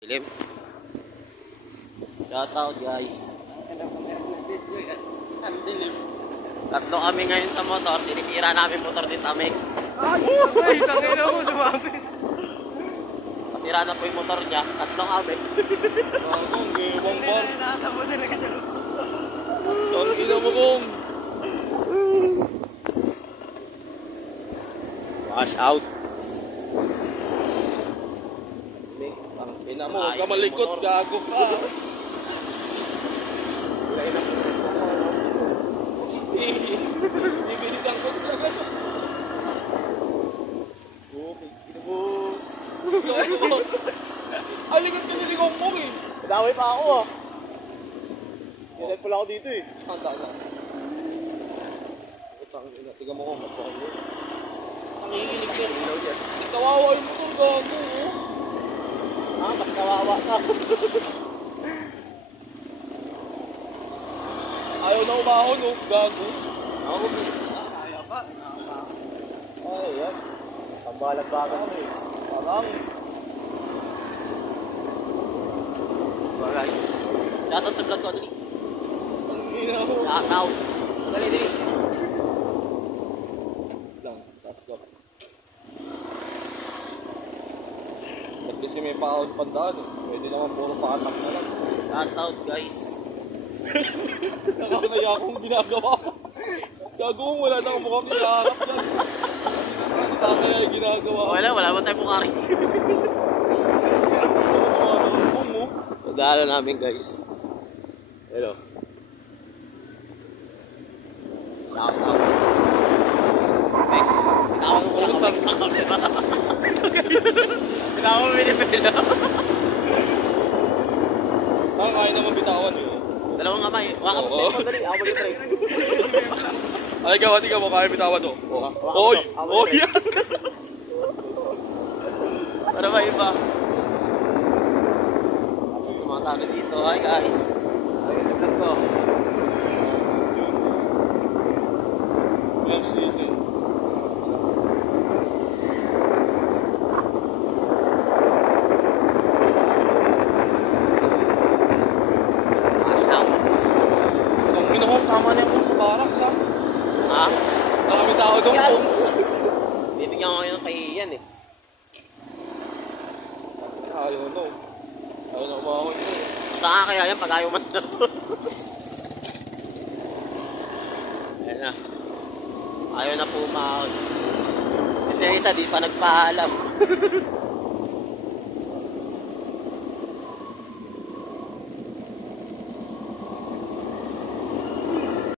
Dilim. Shout out guys. Tatlo kami ngayon sa motor. Sinisira namin motor ni Tamik. Ay, tangin na mo, sumami. Masira na po yung motor niya. Tatlo kami. Kung gawang bar. Nakakabo talaga siya. Tangin na mo kung. Wash out. Ina mo, huwag ka malikot, gago ka. Ibilisan ko talaga. Alikat ka nili kong mong eh. Madaway pa ako ah. Nilay pala ako dito eh. Handa na. Tiga mo kung magpapag mo. Nanginginig ka. Kawawa yung motor, gago. Ah, mas kawawa ka. Ayaw na umahon, oh, gago. Ako Kaya pa. ay, yan. Tambalag-bagan mo eh. Parang. Bagay. Shout out sa vlog ko. Dali. Ang hina mo. Shout out. Dali, dali. Lang, taas ka. At kasi may paahon pandaan eh. Pwede naman puro paatak na lang. Shout out guys. Nakakaya akong ginagawa ko. Gago mo, wala na akong mukhang iyaharap dyan. Nakakaya yung ginagawa ko. Wala ba tayo pukarin? Nadala namin guys. Hello. Shout out. Hey, tawag ko lang kami sa camera. Tawag mo binipila. Kaya naman bitawan eh. Dalawang kamay. Waka mo sa dali. Ako mag-try. Ay, gawa, tiga mo, kaya bitawan to. Oy! Oy! Ano ba iba? Sa mga taga dito. Hi guys. Ayun sa vlog ko. Grab City. Ang minahong tama na yung sa barracks ha. Ha? Nakami tao doon po. Bibigyan ko ngayon kay Ian eh. Ayaw no. Ayaw na umahon yun. Saan kaya yan pag ayaw man na. Ayan na. Ayaw na pumahon. Ito yung isa, di pa nagpaalam.